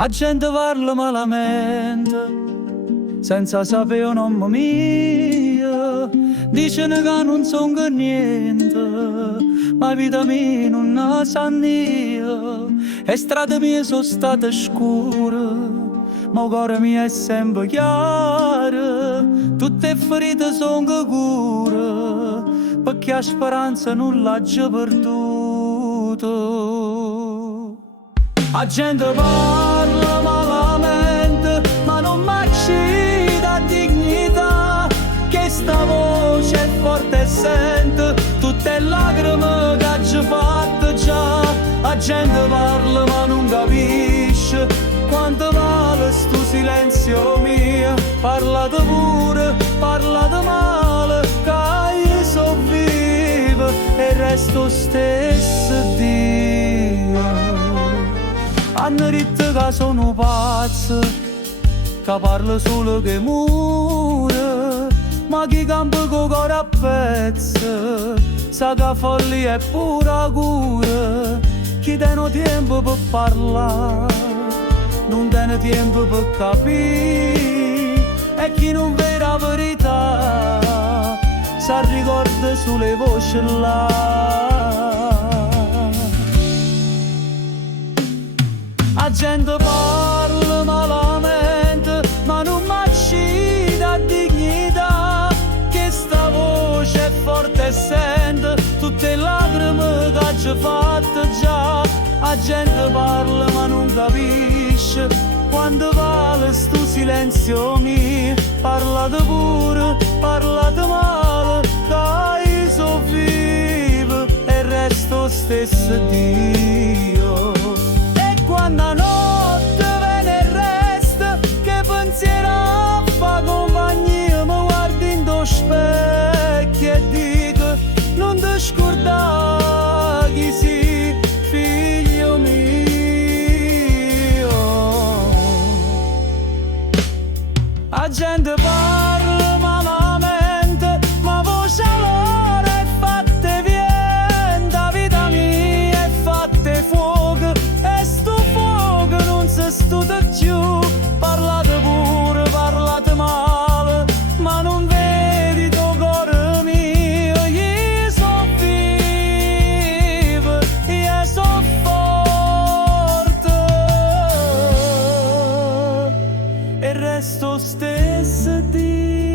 La gente parla malamente, senza sapere un nome mio. Dicono che non sono che niente, ma vita mia non la sanno io. E strade mie sono state scure, ma il cuore mio è sempre chiaro. Tutte ferite sono che cura, perché la speranza non l'ha già perduto. La gente parla malamente, ma non mi dà dignità. Che sta voce è forte e sente tutte le lacrime che ha già fatto già. La gente parla ma non capisce quanto vale sto silenzio mio. Parlate pure, parlate male, che io so vivo e resto stesso Dio. Hanno detto che sono pazzo, che parlo solo che muore, ma chi campa con cuore a pezzi sa che follia è pura cura. Chi tiene tempo per parlare non tiene tempo per capire, e chi non vede la verità sa ricorda sulle voci là. La gente parla malamente, ma non mi dà dignità. Che sta voce è forte e sente tutte le lacrime che ha già fatto già. La gente parla ma non capisce quanto vale sto silenzio mio. Parlate pure, parlate male, che io so vivo e resto stesso Dio. Quando la notte viene e resta, che pensiero fa compagnia, mi guardo in lo specchio e dico non ti scordare chi sei, figlio mio. La gente parla malamente, ma voce loro è fatta vento. La vita mia è fatta fuoco, studa più. Parlate pure, parlate male, ma non vedi tuo cuore mio. Io so vivo, io so forte e resto stesso Dio.